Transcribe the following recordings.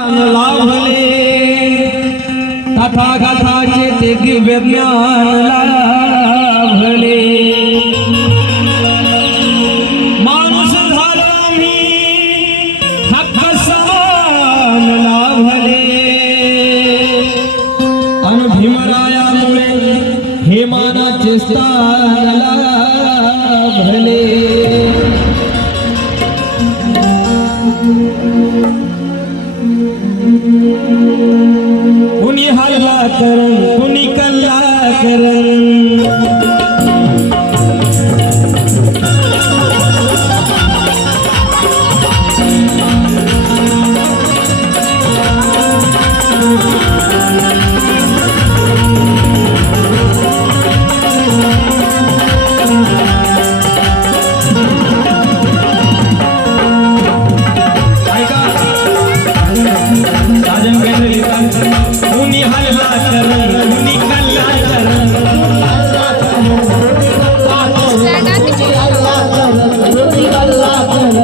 लाभले तथागताचे ते दिव्य ज्ञान लाभले। माणूस झाला मी हक्क समान लाभले अन भीमरायामुळे हे मानाचे स्थान लाभले। कुणी हल्ला करण कुणी कल्ला करण कुणी हल्ला करण कुणी कल्ला करण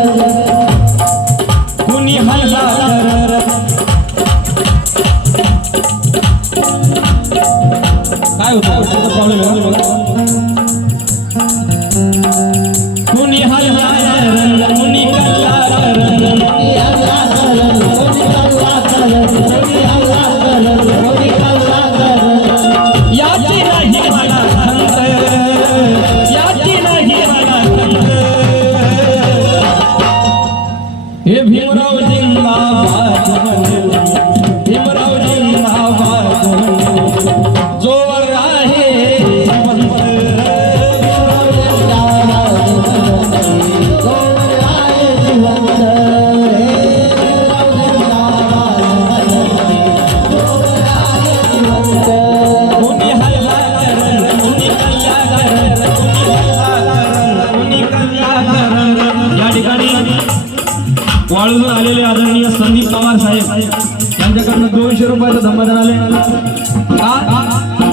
कुणी हल्ला करण काय होतं प्रॉब्लेम कुणी हल्ला करण कुणी कल्ला करण याची नाही मला खंत याची नाही मला खंत हे भीमराव जिंदाबाद भीमराव जिंदाबाद जोवर आहे वाळून आलेले आदरणीय संदीप पवार साहेब यांच्याकडनं 200 रुपयाचं धम्मदान आले।